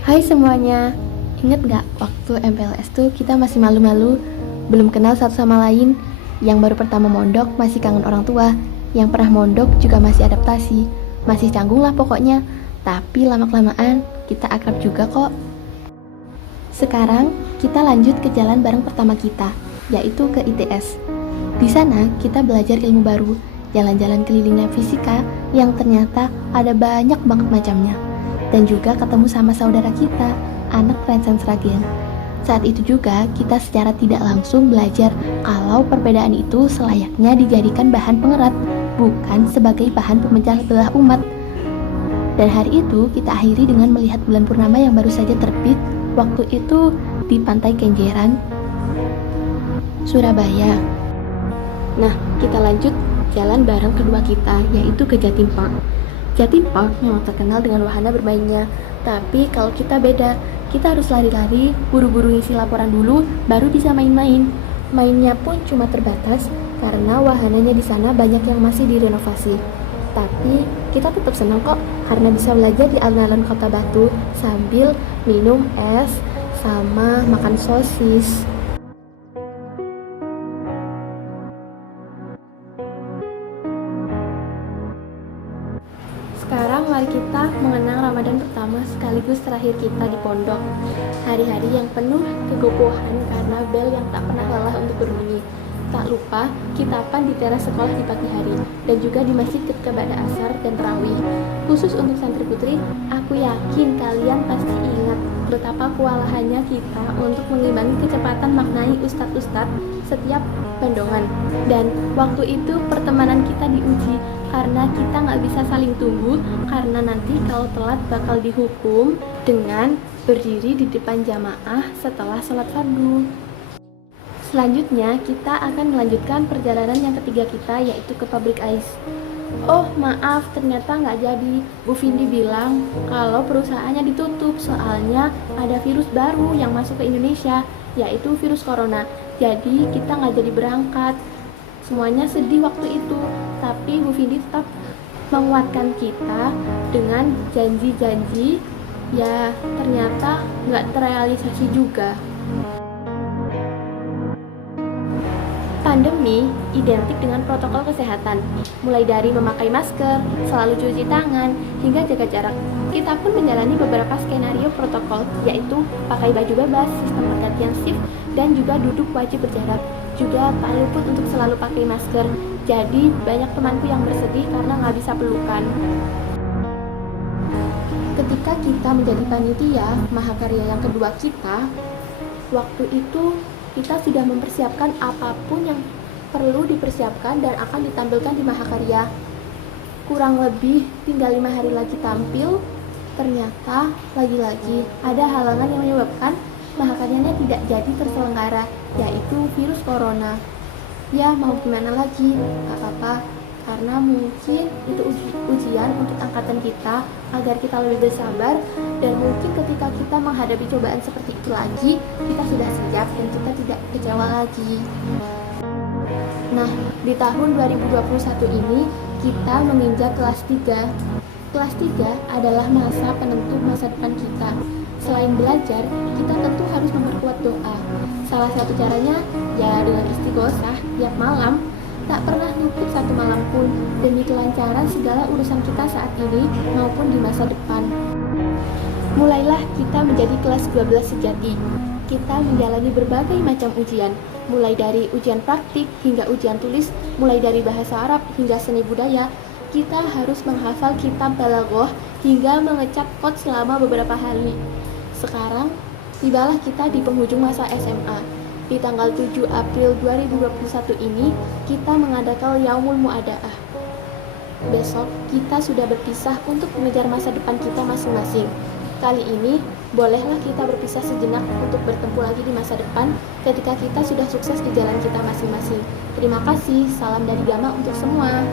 Hai semuanya, inget gak waktu MPLS tuh kita masih malu-malu, belum kenal satu sama lain. Yang baru pertama mondok masih kangen orang tua, yang pernah mondok juga masih adaptasi, masih canggung lah pokoknya. Tapi lama-kelamaan kita akrab juga kok. Sekarang kita lanjut ke jalan bareng pertama kita, yaitu ke ITS. Di sana kita belajar ilmu baru, jalan-jalan kelilingnya fisika yang ternyata ada banyak banget macamnya. Dan juga ketemu sama saudara kita, anak Renaissance Ragen. Saat itu juga kita secara tidak langsung belajar kalau perbedaan itu selayaknya dijadikan bahan pengerat, bukan sebagai bahan pemecah belah umat. Dan hari itu kita akhiri dengan melihat bulan purnama yang baru saja terbit, waktu itu di Pantai Kenjeran, Surabaya. Nah, kita lanjut jalan bareng kedua kita, yaitu ke Jatim Park. Jatim Park memang terkenal dengan wahana bermainnya, tapi kalau kita beda, kita harus lari-lari, buru-buru ngisi laporan dulu, baru bisa main-main. Mainnya pun cuma terbatas, karena wahananya di sana banyak yang masih direnovasi. Tapi kita tetap senang kok, karena bisa belajar di alun-alun Kota Batu, sambil minum es, sama makan sosis. Sekarang mari kita mengenang Ramadan pertama sekaligus terakhir kita di pondok. Hari-hari yang penuh kegopohan karena bel yang tak pernah lelah untuk berbunyi. Tak lupa kitapan di teras sekolah di pagi hari dan juga di masjid ketika ba'da asar dan tarawih. Khusus untuk santri putri, aku yakin kalian pasti ingat betapa kewalahannya kita untuk mengimbangi kecepatan maknai ustadz-ustadz setiap bandongan. Dan waktu itu pertemanan kita diuji karena kita nggak bisa saling tunggu, karena nanti kalau telat bakal dihukum dengan berdiri di depan jamaah setelah sholat fardu. Selanjutnya kita akan melanjutkan perjalanan yang ketiga kita, yaitu ke pabrik ais. Oh maaf, ternyata nggak jadi. Bu Vindi bilang kalau perusahaannya ditutup soalnya ada virus baru yang masuk ke Indonesia, yaitu virus corona. Jadi kita nggak jadi berangkat. Semuanya sedih waktu itu, tapi Bu Vindi tetap menguatkan kita dengan janji-janji, ya ternyata nggak terrealisasi juga. Pandemi identik dengan protokol kesehatan, mulai dari memakai masker, selalu cuci tangan, hingga jaga jarak. Kita pun menjalani beberapa skenario protokol, yaitu pakai baju bebas, sistem pergantian shift, dan juga duduk wajib berjarak. Juga tak luput untuk selalu pakai masker. Jadi banyak temanku yang bersedih karena nggak bisa pelukan. Ketika kita menjadi panitia mahakarya yang kedua kita, waktu itu kita sudah mempersiapkan apapun yang perlu dipersiapkan dan akan ditampilkan di mahakarya. Kurang lebih tinggal 5 hari lagi tampil, ternyata lagi-lagi ada halangan yang menyebabkan mahakaryanya tidak jadi terselenggara, yaitu virus corona. Ya mau gimana lagi, gak apa-apa, karena mungkin itu ujian untuk angkatan kita agar kita lebih bersabar, dan mungkin ketika kita menghadapi cobaan seperti itu lagi, kita sudah siap dan kita tidak kecewa lagi. Nah, di tahun 2021 ini kita menginjak kelas 3. Kelas 3 adalah masa penentu masa depan kita. Selain belajar, kita tentu harus memperkuat doa. Salah satu caranya ya dengan istighosah tiap malam. Tak pernah luput satu malam pun demi kelancaran segala urusan kita saat ini maupun di masa depan. Mulailah kita menjadi kelas 12 sejati. Kita menjalani berbagai macam ujian, mulai dari ujian praktik hingga ujian tulis, mulai dari bahasa Arab hingga seni budaya. Kita harus menghafal kitab balaghah hingga mengecap kot selama beberapa hari. Sekarang tibalah kita di penghujung masa SMA. Di tanggal 7 April 2021 ini, kita mengadakan Yaumul Mu'adaah. Besok, kita sudah berpisah untuk mengejar masa depan kita masing-masing. Kali ini, bolehlah kita berpisah sejenak untuk bertemu lagi di masa depan ketika kita sudah sukses di jalan kita masing-masing. Terima kasih, salam dari Gama untuk semua.